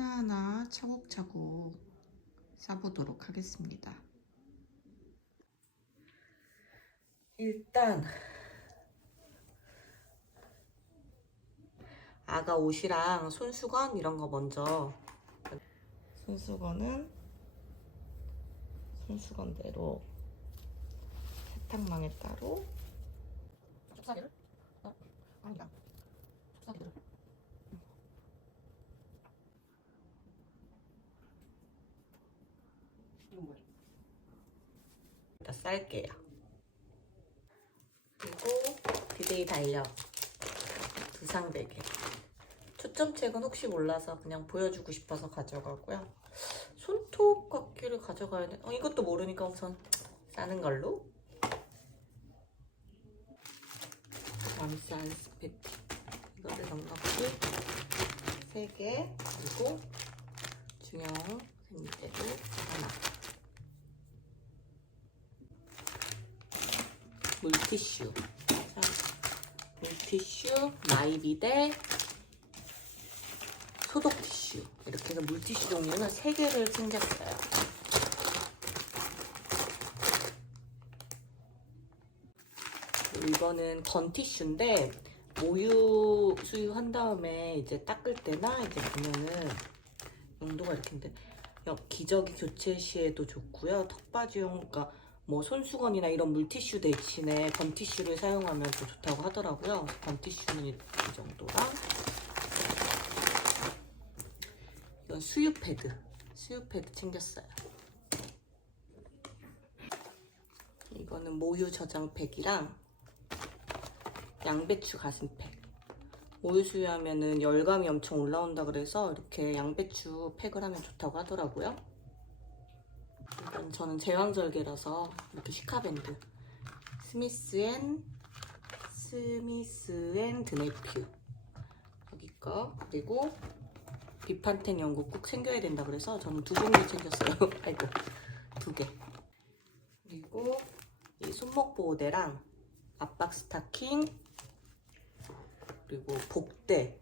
하나하나 차곡차곡 싸보도록 하겠습니다. 일단 아가 옷이랑 손수건 이런 거 먼저 손수건은 손수건대로 세탁망에 따로 좁사기를 어? 아니다 좁사기를 일단 쌀게요. 그리고 비데이 달력 두상 베개. 초점책은 혹시 몰라서 그냥 보여주고 싶어서 가져가고요. 손톱 깎기를 가져가야 돼. 어, 이것도 모르니까 우선 싸는 걸로. 맘산 스페티. 이거를 넉넉히 3개. 그리고 중형 생리대를 하나 물티슈. 자, 물티슈, 마이비데, 소독티슈. 이렇게 해서 물티슈 종류는 3개를 챙겼어요. 이거는 건티슈인데, 모유 수유한 다음에 이제 닦을 때나 이제 보면은 용도가 이렇게 있는데, 여- 기저귀 교체 시에도 좋고요. 턱받이용, 그러니까 뭐 손수건이나 이런 물티슈 대신에 건티슈를 사용하면 또 좋다고 하더라고요. 건티슈는 이, 이 정도랑 이건 수유 패드, 수유 패드 챙겼어요. 이거는 모유 저장팩이랑 양배추 가슴팩. 모유 수유하면은 열감이 엄청 올라온다 그래서 이렇게 양배추 팩을 하면 좋다고 하더라고요. 일단 저는 제왕절개라서 이렇게 시카밴드. 스미스앤 스미스앤 드네퓨 여기 거. 그리고 비판텐 연고 꼭 챙겨야 된다 그래서 저는 두 종류 챙겼어요. 아이고 두개. 그리고 이 손목 보호대랑 압박 스타킹 그리고 복대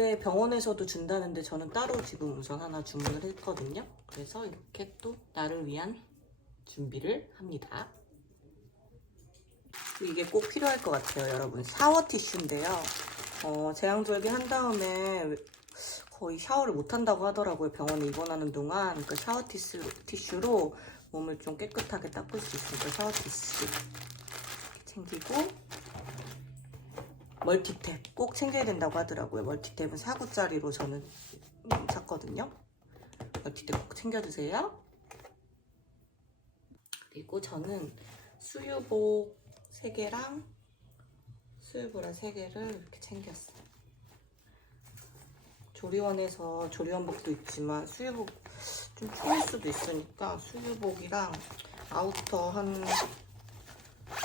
복대 병원에서도 준다는데 저는 따로 지금 우선 하나 주문을 했거든요. 그래서 이렇게 또 나를 위한 준비를 합니다. 이게 꼭 필요할 것 같아요, 여러분. 샤워 티슈인데요. 어, 제왕절개 한 다음에 거의 샤워를 못 한다고 하더라고요. 병원에 입원하는 동안. 그러니까 샤워 티슈, 티슈로 몸을 좀 깨끗하게 닦을 수 있으니까 샤워 티슈 챙기고 멀티탭 꼭 챙겨야 된다고 하더라고요. 멀티탭은 4구짜리로 저는 샀거든요. 멀티탭 꼭 챙겨주세요. 그리고 저는 수유복 3개랑 수유브라 3개를 이렇게 챙겼어요. 조리원에서 조리원복도 있지만 수유복 좀 추울 수도 있으니까 수유복이랑 아우터 한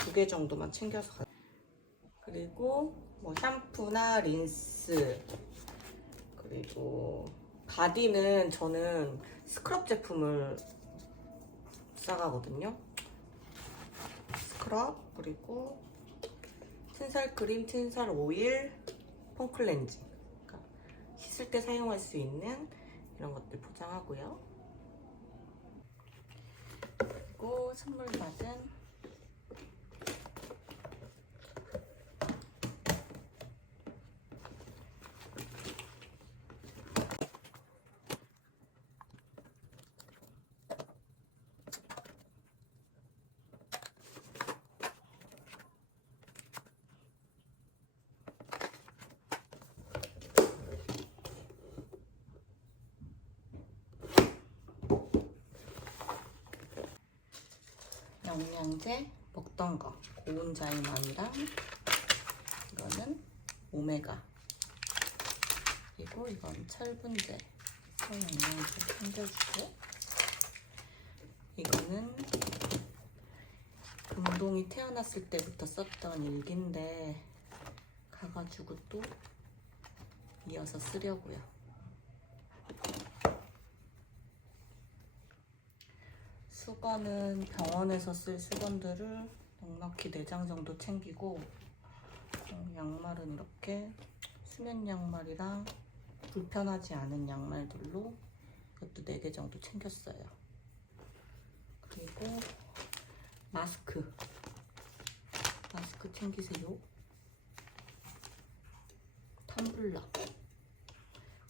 두 개 정도만 챙겨서 가. 그리고 뭐 샴푸나 린스 그리고 바디는 저는 스크럽 제품을 싸가거든요. 스크럽 그리고 틴살 크림, 틴살 오일, 폼클렌징 그러니까 씻을 때 사용할 수 있는 이런 것들 포장하고요. 그리고 선물 받은 영양제 먹던 거. 고운자이맘이랑 이거는 오메가. 그리고 이건 철분제. 영양제 챙겨주고. 이거는 금동이 태어났을 때부터 썼던 일기인데 가가지고 또 이어서 쓰려고요. 수건은 병원에서 쓸 수건들을 넉넉히 4장 정도 챙기고 어, 양말은 이렇게 수면 양말이랑 불편하지 않은 양말들로 이것도 4개 정도 챙겼어요. 그리고 마스크. 마스크 챙기세요. 텀블러.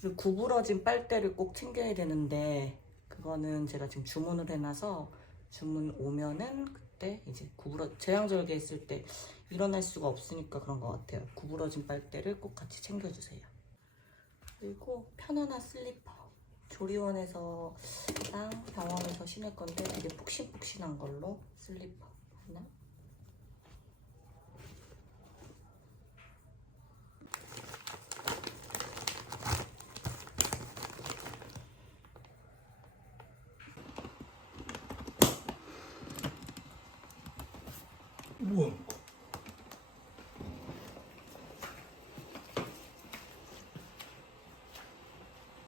그리고 구부러진 빨대를 꼭 챙겨야 되는데 그거는 제가 지금 주문을 해놔서 주문 오면은 그때 이제 구부러 재앙절개 했을 때 일어날 수가 없으니까 그런 것 같아요. 구부러진 빨대를 꼭 같이 챙겨주세요. 그리고 편안한 슬리퍼. 조리원에서랑 병원에서 신을 건데 되게 푹신푹신한 걸로 슬리퍼 하나. bu.